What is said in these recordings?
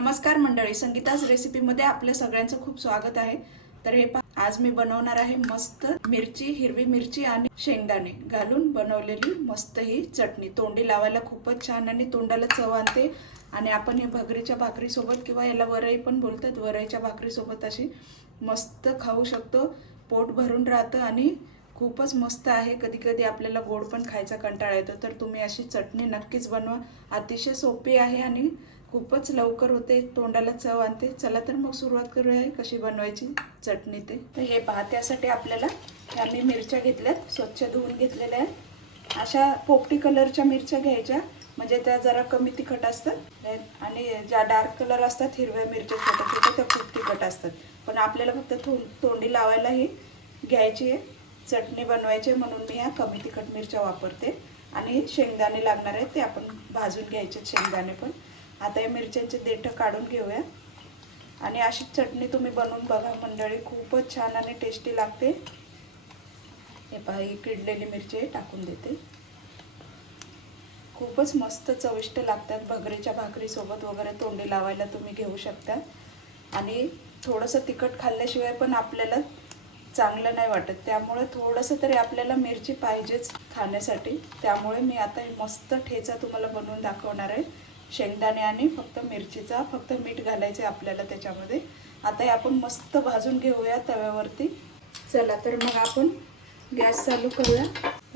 नमस्कार मंडळी, संगीताज रेसिपीमध्ये आपल्या सगळ्यांचं खूप स्वागत आहे। तर हे आज मी बनवणार आहे मस्त मिरची, हिरवी मिरची आणि शेंगदाणे घालून बनवलेली मस्त ही चटणी। तोंडी लावायला खूपच छान आणि तोंडाला चव आणते। आणि आपण हे भगरीच्या भाकरी सोबत किंवा याला वरई पण बोलतात, वरईच्या भाकरी सोबत अशी मस्त खाऊ शकतो। पोट भरून राहतं आणि खूपच मस्त आहे। कधी कधी आपल्याला गोड पण खायचा कंटाळा येतो, तर तुम्ही अशी चटणी नक्कीच बनवा। अतिशय सोपी आहे आणि खूपच लवकर होते, तोंडाला चव आणते। चला तर मग सुरुवात करूया कशी बनवायची चटणी ते। तर हे पहा, त्यासाठी आपल्याला आम्ही मिरच्या घेतल्यात, स्वच्छ धुवून घेतलेल्या आहेत। अशा पोपटी कलरच्या मिरच्या घ्यायच्या, म्हणजे त्या जरा कमी तिखट असतात। आणि ज्या डार्क कलर असतात हिरव्या मिरच्या छोट्या छोट्या, त्या खूप तिखट असतात। पण आपल्याला फक्त तोंडी लावायला ही घ्यायची आहे, चटणी बनवायची, म्हणून मी ह्या कमी तिखट मिरच्या वापरते। आणि शेंगदाणे लागणार आहेत, ते आपण भाजून घ्यायचे शेंगदाणे पण। आता या मिरच्यांचे देठ काढून घेऊया आणि अशी चटणी तुम्ही बनवून बघा मंडळी, खूपच छान आणि टेस्टी लागते। हे पहा, ही किडलेली मिरची टाकून देते। खूपच मस्त चविष्ट लागतात, भगरीच्या भाकरी सोबत वगैरे तोंडी लावायला तुम्ही घेऊ शकता। आणि थोडंसं तिखट खाल्ल्याशिवाय पण आपल्याला चांगलं नाही वाटत, त्यामुळे थोडंसं तरी आपल्याला मिरची पाहिजेच खाण्यासाठी। त्यामुळे मी आता मस्त ठेचा तुम्हाला बनवून दाखवणार आहे, शेंगदाणे आणि फक्त मिरचीचा, फक्त मीठ घालायचे आपल्याला त्याच्यामध्ये। आता हे आपण मस्त भाजून घेऊया तव्यावरती। चला तर मग आपण गॅस चालू करूया।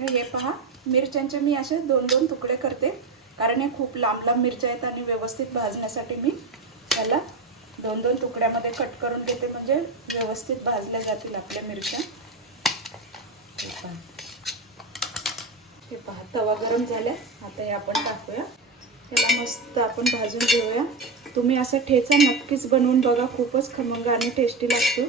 हे पहा, मिरच्यांचे मी असे दोन दोन तुकडे करते, कारण हे खूप लांब लांब मिरच्या आहेत आणि व्यवस्थित भाजण्यासाठी मी याला दोन दोन तुकड्यामध्ये कट करून घेते, म्हणजे व्यवस्थित भाजल्या जातील आपल्या मिरच्या। हे पहा, तवा गरम झाला, आता हे आपण टाकूया, त्याला मस्त आपण भाजून घेऊया। तुम्ही असं ठेचा नक्कीच बनवून बघा, खूपच खमंग आणि टेस्टी लागतो।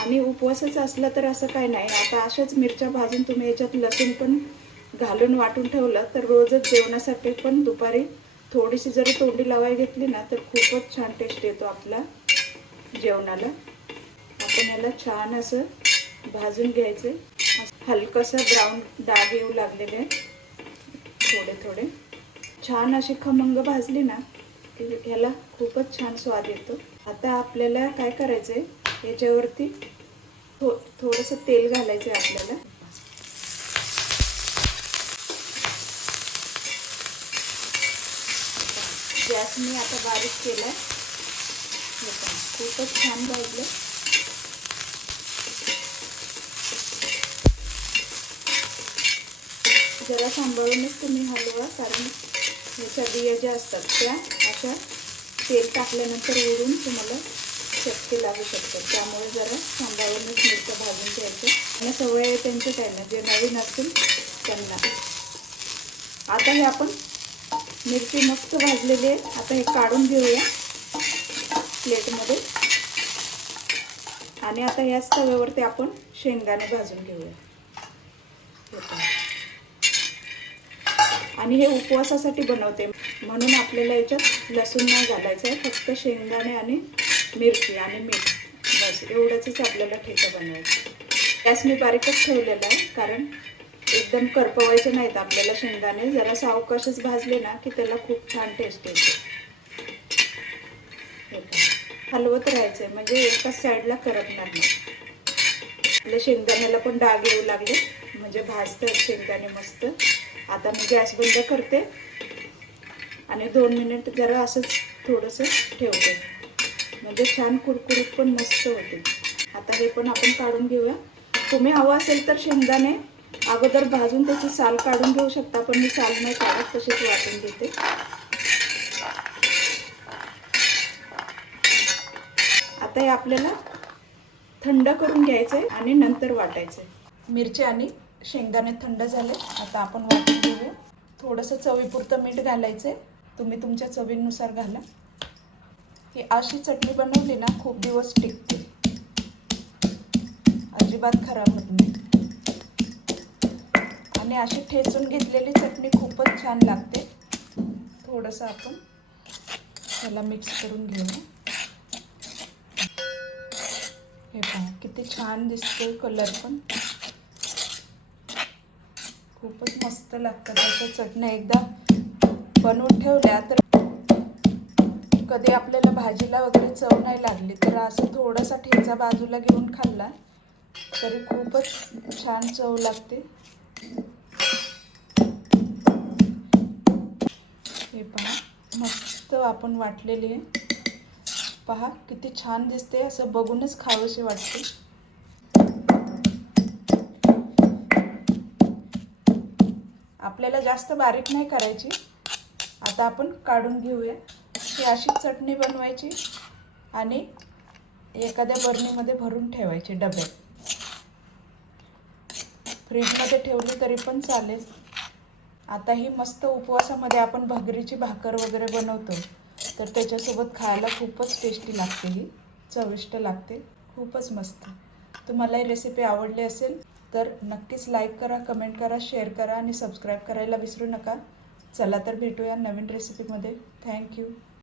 आणि उपवासच असला तर असं काय नाही, आता अशाच मिरच्या भाजून तुम्ही याच्यात लसूण पण घालून वाटून ठेवलं तर रोजच जेवणासाठी पण दुपारी थोडीशी जरी तोंडी लावायला घेतली ना, तर खूपच छान टेस्ट येतो आपला जेवणाला। आपण याला छान असं भाजून घ्यायचे, हलकसं ब्राऊन डाग येऊ लागलेले थोडे थोडे। छान अशी खमंग भाजली ना की ह्याला खूपच छान स्वाद येतो। आता आपल्याला काय करायचंय, याच्यावरती थोडंसं तेल घालायचं आहे आपल्याला। गॅस मी आता बारीक केलाय, खूपच छान भाजलं। जरा सांभाळूनच तुम्ही हलवा, कारण ह्याच्या बिया ज्या असतात त्या अशा तेल टाकल्यानंतर उडून तुम्हाला चटके लागू शकतात, त्यामुळे जरा सांभाळूनच मिरच्या भाजून घ्यायचं। आणि सवय आहे त्यांचं काय ना, जे नवीन असतील त्यांना। आता हे आपण मिरची मस्त भाजलेली आहे, आता हे काढून घेऊया प्लेटमध्ये। आणि आता याच तव्यावरती आपण शेंगदाणे भाजून घेऊया। आणि हे उपवासासाठी बनवते, म्हणून आपल्याला याच्यात लसूण नाही घालायचं आहे, फक्त शेंगदाणे आणि मिरची आणि मीठ, बस एवढंच आपल्याला ठेचा बनवायचं। गॅस मी बारीकच ठेवलेला आहे, कारण एकदम करपवायचे नाहीत आपल्याला शेंगदाणे, जरा सावकाशच भाजले ना की त्याला खूप छान टेस्ट येते। हलवत राहायचंय, म्हणजे एकाच साईडला करपणार नाही। आपल्या शेंगदाण्याला पण डाग येऊ लागले, म्हणजे भाजतात शेंगदाणे मस्त। आता मी गॅस बंद करते आणि 2 मिनिट जरा असंच थोडंसं ठेवते, म्हणजे छान कुरकुरीत पण मस्त होते। आता हे पण आपण काढून घेऊया। तुम्ही हवं असेल तर शेंगदाणे अगोदर भाजून त्याची साल काढून घेऊ शकता, पण मी साल नाही काढत, तशीच वाटून घेते। आता हे आपल्याला थंड करून घ्यायचंय आणि नंतर वाटायचंय। मिरची आणि शेंगदाणे थंड झाले, आता आपण वाटून घेऊया। थोडंसं चवीपुरतं मीठ घालायचंय, तुम्ही तुमच्या चवीनुसार घाला। ही अशी चटणी बनवली ना खूप दिवस टिकते, अजिबात खराब होत नाही। आणि अशी ठेचून घेतलेली चटणी खूपच छान लागते। थोडंसं आपण त्याला मिक्स करून घेऊया। हे पहा, किती छान दिसते, कलर पण खूपच मस्त लागतं त्याचं चटणी। एकदा बनवून ठेवल्या तर कधी आपल्याला भाजीला वगैरे चव नाही लागली तर असं थोडासा ठेचा बाजूला घेऊन खाल्ला तरी खूपच छान चव लागते. हे पहा मस्त आपण वाटलेली आहे. पहा किती छान दिसते, असं बघूनच खावंसे वाटते. आपल्याला जास्त बारीक नाही करायची. आता आपण काढून घेऊया. ही अशी चटणी बनवायची आणि एखाद्या बरणीमध्ये भरून ठेवायची डब्यात. फ्रीजमध्ये ठेवली तरी पण चालेल. आता ही मस्त उपवासामध्ये आपण भाकरीची भाकर वगैरे बनवतो तर त्याच्यासोबत खायला खूपच टेस्टी लागते. ही चविष्ट लागते, खूपच मस्त. तुम्हाला ही रेसिपी आवडली असेल तर नक्कीच लाईक करा, कमेंट करा, शेअर करा आणि सबस्क्राईब करायला विसरू नका. चला तर भेटूया नवीन रेसिपीमध्ये. थँक्यू.